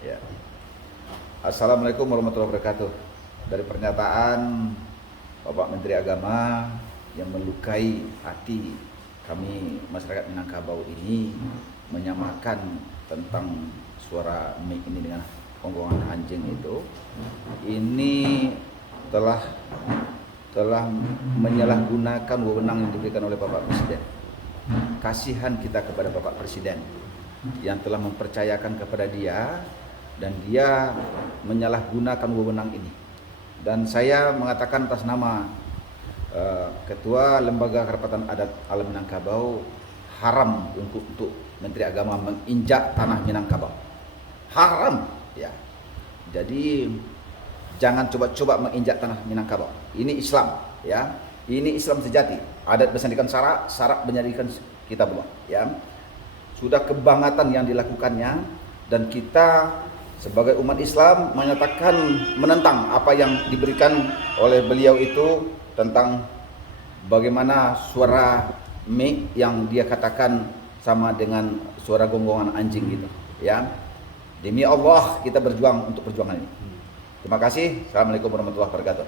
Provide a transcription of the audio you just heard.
Ya. Assalamualaikum warahmatullahi wabarakatuh. Dari pernyataan Bapak Menteri Agama yang melukai hati kami masyarakat Minangkabau ini, menyamakan tentang suara mic ini dengan penggongan anjing itu, ini telah menyalahgunakan wewenang yang diberikan oleh Bapak Presiden. Kasihan kita kepada Bapak Presiden yang telah mempercayakan kepada dia, dan dia menyalahgunakan wewenang ini. Dan saya mengatakan atas nama Ketua Lembaga Kerapatan Adat Alam Minangkabau, haram untuk Menteri Agama menginjak tanah Minangkabau. Haram, ya. Jadi jangan coba-coba menginjak tanah Minangkabau. Ini Islam, ya. Ini Islam sejati. Adat bersandikan syarak menjadikan kita berdua, ya. Sudah kebangatan yang dilakukannya, dan kita sebagai umat Islam menyatakan menentang apa yang diberikan oleh beliau itu tentang bagaimana suara mic yang dia katakan sama dengan suara gonggongan anjing gitu, ya. Demi Allah kita berjuang untuk perjuangan ini. Terima kasih. Assalamualaikum warahmatullahi wabarakatuh.